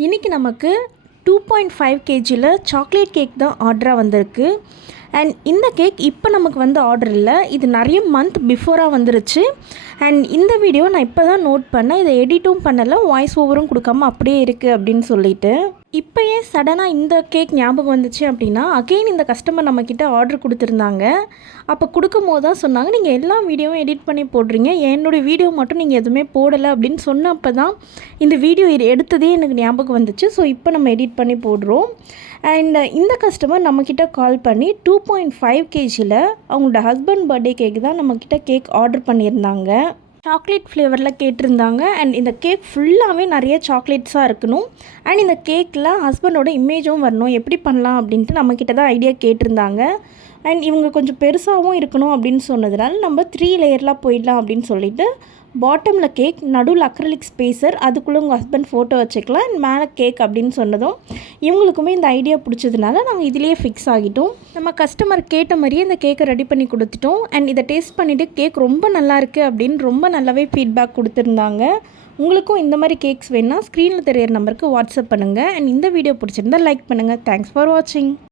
இன்றைக்கி நமக்கு 2.5 kgல chocolate cake தான் ஆர்டராக வந்திருக்கு. அண்ட் இந்த கேக் இப்போ நமக்கு வந்து ஆர்டர் இல்லை, இது நிறைய மந்த் பிஃபோராக வந்துருச்சு. அண்ட் இந்த வீடியோ நான் இப்போ தான் நோட் பண்ணேன், இதை எடிட்டும் பண்ணலை, வாய்ஸ் ஓவரும் கொடுக்காம அப்படியே இருக்குது அப்படின்னு சொல்லிட்டு. இப்போ ஏன் சடனாக இந்த கேக் ஞாபகம் வந்துச்சு அப்படின்னா, அகெயின் இந்த கஸ்டமர் நம்மக்கிட்ட ஆர்டர் கொடுத்துருந்தாங்க. அப்போ கொடுக்கும் போது தான் சொன்னாங்க, நீங்கள் எல்லா வீடியோவும் எடிட் பண்ணி போடுறீங்க, என்னுடைய வீடியோ மட்டும் நீங்கள் எதுவுமே போடலை அப்படின்னு சொன்னப்போ தான் இந்த வீடியோ எடுத்ததே எனக்கு ஞாபகம் வந்துச்சு. ஸோ இப்போ நம்ம எடிட் பண்ணி போடுறோம். அண்ட் இந்த கஸ்டமர் நம்மக்கிட்ட கால் பண்ணி 2.5 kgல அவங்களோட ஹஸ்பண்ட் பர்த்டே கேக் தான் நம்மக்கிட்ட கேக் ஆர்டர் பண்ணியிருந்தாங்க. சாக்லேட் ஃப்ளேவரில் கேட்டிருந்தாங்க. அண்ட் இந்த கேக் ஃபுல்லாகவே நிறைய சாக்லேட்ஸாக இருக்கணும். அண்ட் இந்த கேக்கில் ஹஸ்பண்டோட இமேஜும் வரணும், எப்படி பண்ணலாம் அப்படின்ட்டு நம்மக்கிட்ட தான் ஐடியா கேட்டிருந்தாங்க. அண்ட் இவங்க கொஞ்சம் பெருசாகவும் இருக்கணும் அப்படின்னு சொன்னதுனால நம்ம 3 லேயர்லாம் போயிடலாம் அப்படின்னு சொல்லிட்டு, பாட்டமில் கேக், நடுவில் அக்ரலிக் ஸ்பேசர், அதுக்குள்ளே உங்கள் ஹஸ்பண்ட் ஃபோட்டோ வச்சுக்கலாம், அண்ட் மேலே கேக் அப்படின்னு சொன்னதும் இவங்களுக்குமே இந்த ஐடியா பிடிச்சதுனால நாங்கள் இதிலேயே ஃபிக்ஸ் ஆகிட்டோம். நம்ம கஸ்டமர் கேட்ட மாதிரியே இந்த கேக்கை ரெடி பண்ணி கொடுத்துட்டோம். அண்ட் இதை டேஸ்ட் பண்ணிவிட்டு கேக் ரொம்ப நல்லாயிருக்கு அப்படின்னு ரொம்ப நல்லாவே ஃபீட்பேக் கொடுத்துருந்தாங்க. உங்களுக்கும் இந்த மாதிரி கேக்ஸ் வேணுன்னா ஸ்க்ரீனில் தெரியிற நம்பருக்கு வாட்ஸ்அப் பண்ணுங்கள். அண்ட் இந்த வீடியோ பிடிச்சிருந்தால் லைக் பண்ணுங்கள். தேங்க்ஸ் ஃபார் வாட்சிங்.